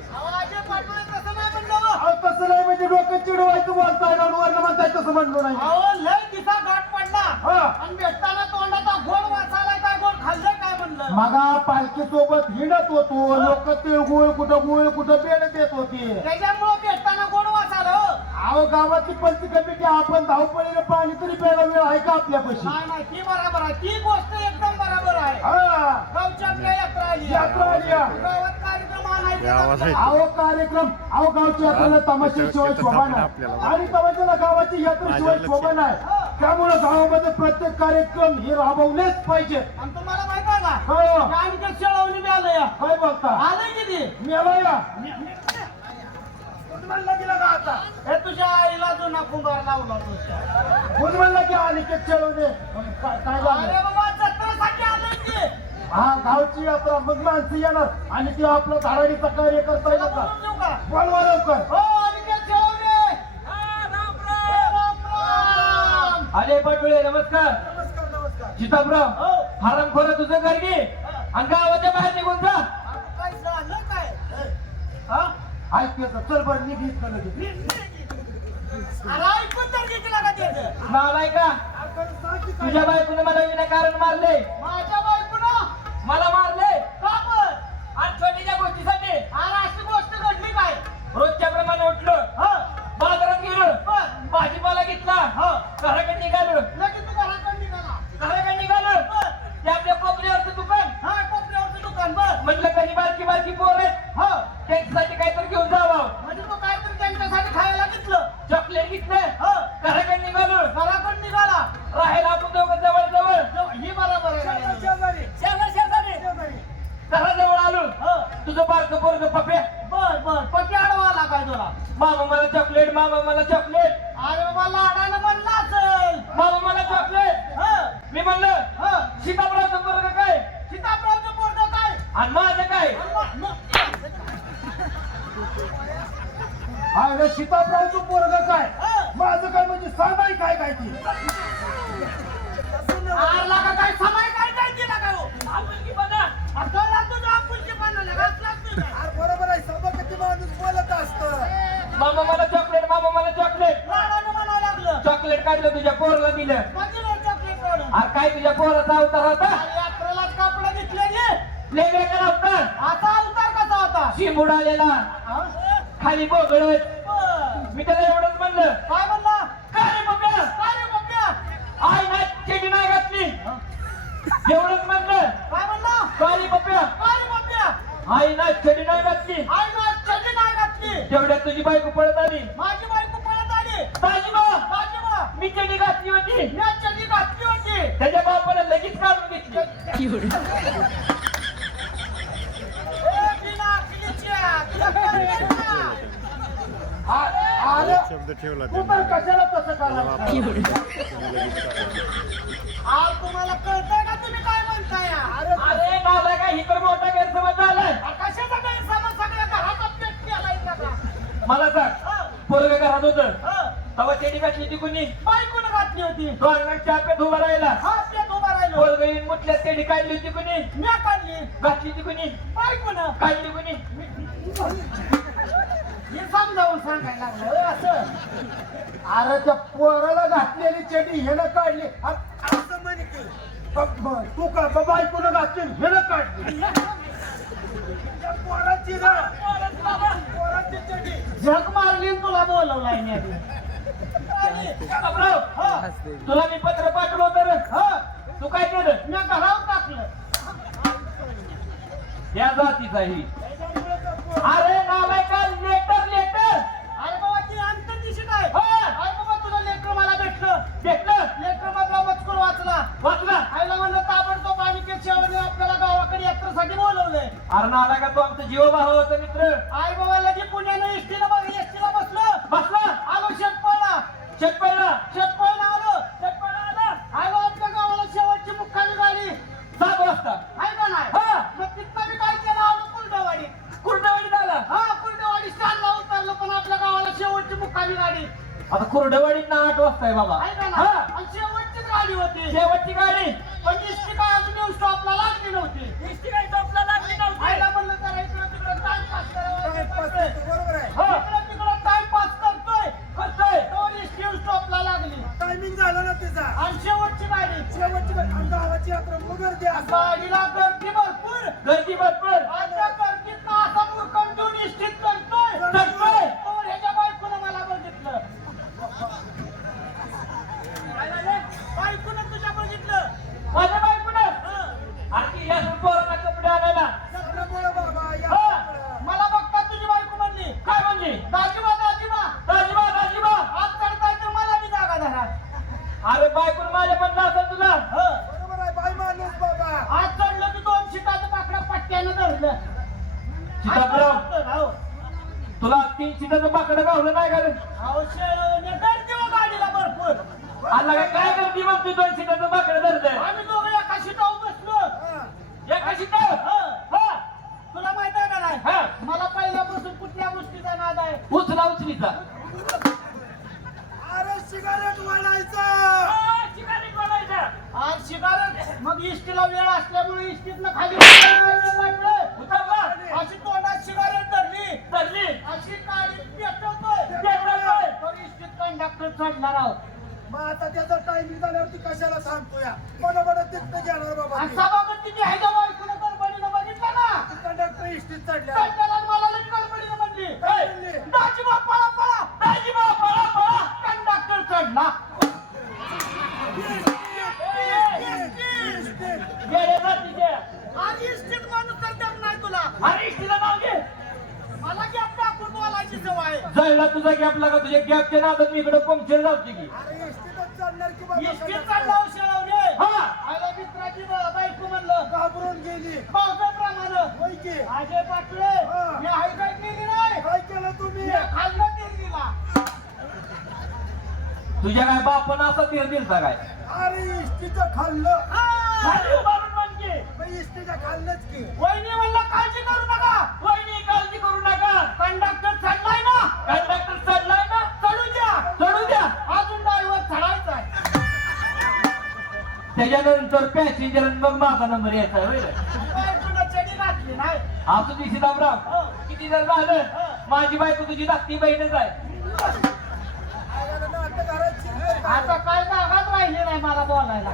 तसं नाही म्हणलं हो. अहो तसं नाही म्हणजे डोकं चिडवायचं बोलताय ना म्हणताय तसं म्हणलो नाही अहो लय दिसा गाठ पडला हा. आणि भेटताना तोंडाचा गोड वाचायला काय गोड खाल्लं काय म्हणलं मगा पालखी सोबत हिंडत होतो लोक तिळगुळ कुठं गुळ कुठं बेड देत होते त्याच्यामुळं भेटताना अहो गावाची पंच कमिटी आपण धावपळीनं पाणी तरी प्यायला वेळ आहे का आपल्यापाशी? नाही नाही ती बरोबर आहे. ती गोष्ट एकदम बरोबर आहे. हा. गावची आपल्या यात्रा आली. यात्रा आली. आहे. गावात कार्यक्रम आणायचे हे आवाज आहे. अहो कार्यक्रम. अहो गावची यात्रेला तमाशाशिवाय तिथं शोभा नाही. आणि तमाशाला गावाची यात्रेशिवाय शोभा. नाही. त्यामुळे गावामध्ये प्रत्येक कार्यक्रम हे राबवलेच पाहिजे. आणि तुम्हाला माहीत आहे का? हो. आणि ते शेळवणी बी आलं या. काय बघता आलं किती मेला या. म्हणला गेला का आता. हे तुझ्या आईला जुना कुंभार लावला तुझ्या. कोण म्हणला की अनिकेत चळवणे काय काय झालं? अरे बाबा जत्रेसाठी आलं की. हा गावची यात्रा मग माणसं येणार. आणि ते आपलं धाराडीचा कार्य करता येईल का? बोलवा लवकर. हो अनिकेत हे राम अरे पाटोळे नमस्कार. नमस्कार नमस्कार. चिताबराव हो. हरामखोर तुझं घर घे. आणि गावाच्या बाहेर निघून जा. ऐकायचं चल बरं त्याचं नालाय का? तुझ्या बायकोने मला विनाकारण मारले. माझ्या बायकोनं? मला मारले का पण आणि छोटीच्या गोष्टीसाठी अरे अशी गोष्ट घडली काय रोजच्या प्रमाणे उठलं हा बाजारात गेलो बर भाजीपाला घेतला हा घराकडे निघालो लगेच तू घराकडे निघाला घराकडे निघालो बर ते आपल्या कोपऱ्यावरचं दुकान हा कोपऱ्यावरचं दुकान बर म्हटलं कधी बारकी बारकी पोर आहेत हा त्यांच्यासाठी काहीतरी घेऊन जावं म्हणजे तो काहीतरी त्यांच्यासाठी खायला घेतलं चॉकलेट घेतलं हा घराकडे निघालो घराकडे निघाला राहायला आपण दोघं जवळ जवळ जो- ही बरोबर आहे गाडी. शेजारी शेजार शेजारी घराजवळ आलो हा तुझं पोरग पप्या बर बर पती आडवा आला काय तुला? मामा मला चॉकलेट मामा मला चॉकलेट अरे बाबा लाडानं म्हणला असेल. मामा मला चॉकलेट हा. मी म्हणलं हा. सीताफळाचं पोरग काय? सीताफळाचं पोरगं काय? आणि माझं काय? आणि मग- अरे सीताफळाचं पोरग काय? हा. माझं काय म्हणजे सामाई काय काय ती? आरला का काय? समाय काय काय केला काय हो? आपुलकी बघा. अरे तो तुझं आपुलकी पाण्याला घातलाच तुझ्या. बरोबर आहे सभापती माणूस बोलत असत. मामा मला चॉकलेट मामा मला चॉकलेट लाडानं म्हणायला लागलं. चॉकलेट काढलं तुझ्या पोराला दिलं. चॉकलेट काढून. अरे काय तुझ्या पोराचा अवतार होता? अरे यात्रेलाच कापडं घेतले गे अवतार आता अवतार कसा होता? शिम उडालेला. हा? खाली बोगळत बरं. मी त्याला एवढंच म्हणलं. काय म्हणला? काय रे पप्या काय रे पप्प्या आई नाही घातली. एवढंच म्हणलं. काय म्हणला? पप्या काय रे पप्प्या आई नाही चेटी नाही घातली आई ना चड्डी नाही घातली तेवढ्यात तुझी बायको पळत आली. माझी बायको पळत आली. ताजीबा माझी बा मी चेटी घातली होती. मी चड्डी घातली होती. त्याच्या बापाला लगेच काढून घेतली. ना? शब्द ठेवला. कशाला तसं तुम्हाला कळतंय का तुम्ही काय म्हणताय? अरे अरे माझा काय ही तर मोठा गैरसमज झालाय कशाचा गैरसमज सगळ्या घराचा पेट केलाय का मला सांग हा, घरात होत. तेव्हा चेटी घातली ती कुणी? बायकोनं घातली होती. तो अंगणात चहा पेत उभा राहिला. पेट उभा राहिलो. पोरग येऊन मुठल्यात चेटी काढली होती कुणी? म्या काढली. घातली ती कुणी? बायकोनं. काढली कुणी? हे समजावून सांगायला लागलं असं? अरे त्या पोराला घातलेली चेडी हेनं काढली. असं म्हणे तू का बायकोनं घातली हेनं काढली. पोराची ना झक मारली तुला बोलवलाय मी आधी. तुला मी पत्र पाठवलं तर हा. तू काय केलं? मी घरावर टाकलं. या जातीचा ही अरे नालाय का? लेटर लेटर अरे बाबा ती अंतर्दिशी काय हा. अरे बाबा तुला लेकर मला भेटलं. भेटलं? लेकर मधला मजकूर वाचला. वाचला? अरे नाला का तो आमचा जीवभाव होता मित्र? आई बाबा लगे पुण्यानं एसटीला बघ एसटीला बसलं. बसला. आलो शेतपळला शेत पहिला शेतपळला आलो. शेतपळला आलं. आई बाबा आपल्या गावाला शेवटची मुक्कामी गाडी. सात वाजता आहे का नाही? हा. मग तिथं मी काय केलं? आलो कुलटावाडी कुर्डवाडी झाला. हा कुलटावाडी स्टँडला उतरलो पण आपल्या गावाला शेवटची मुक्कामी गाडी. आता कुर्डवाडीत ना आठ वाजता आहे बाबा. हा. शेवटचीच गाडी होती. शेवटची गाडी पण इष्टी काय अजून येऊन स्टॉपला लागली नव्हती इष्टी काय स्टॉपला लागली नव्हती आयला म्हणलं जरा इकडं तिकडं टाइमपास टाइमपास करावा करतो, बरोबर आहे हा. इकडं तिकडं टाइमपास करतोय करतोय तर इष्टी येऊन स्टॉपला लागली टायमिंग झाला ना त्याचा आणि शेवटची गाडी शेवटची वेळ. आणि गावाची यात्रा मग गर्दी असते. गाडीला गर्दी भरपूर गर्दी भरपूर आणि त्या गर्दीत ना असा मुरकम देऊन इष्टीत करतोय करतोय. तर ह्याच्या बायकोनं मला बघितलं काय झालं? बायकोनं तुझ्या बघितलं माझ्या बायकोनं हं. आणखी या पोरांना कपडे आणायला यात्रेमुळं बाबा हा, यात्रेमुळं. मला बघता तुझी बायको म्हणली काय म्हणली दाजीबा दाजीबा दाजीबा दाजीबा आज करताय तर मला बी जागा धरा अरे बायकोन माझ्या म्हणलं असेल तुला हं. बरोबर आहे बाई माणूस बाबा आज चढलं की दोन शिटाचं पाकडं पट्ट्यानं धरलं हो. तुला तीन सीटाचं बाकडं गावलं नाही का रे? अहो, शे- ने गर्दी हो गाडीला भरपूर. आला काय करते मग तू दोन सीटाचं बाकडं धरलंय आम्ही दोघं एका शिटावर बसलो. हा. एका सीटावर हं. हा. तुला माहीत आहे का हा. नाही मला पहिल्यापासून कुठल्या गोष्टीचा नाद आहे? उचला उचलीचा. अरे सिगारेट वाढायचा. आज शिकारण मग इष्टीला वेळ असल्यामुळे इष्टीतनं खाली चढला राव मग आता त्याचा टायमिंग झाल्यावरती कशाला सांगतो या बडा बडा तिथं घेणार बाबा सभापती तिची ह्याच्या बायकोनं गडबडीनं बघितलं ना कंडक्टर इष्टीत चढल्या कंटाळा आणि मला लई गडबडीनं म्हणली काय म्हणली? दाजीबा पळा पळा दाजीबा पळा पळा कंडक्टर चढला गेले जातीचे आणि इष्टीत माणूस तर देत नाही तुला अरे इष्टीला नाव घे मला गॅप टाकून बोलायची जायला तुझा गॅप लागा तुझ्या गॅपच्या नादात मी इकडे पंक्चर जाऊची की. हा. मित्राची बायको म्हणलं. घाबरून गेली. पावसाप्रमाणे होय की? अजय पाटले हा. मी हाय काय केली नाही? काय केलं तुम्ही? दिल्लीला तुझ्या काय बापानं असा तीर दिलता काय? अरे इष्टीचं खाल्लं पॅसेंजर मग माझा नंबर यायचा नाही. असं दिशी दाबराव किती जर झालं? माझी बायको तुझी धाकटी बहीणच आहे. आता काय जागाच राहिली नाही मला बोलायला.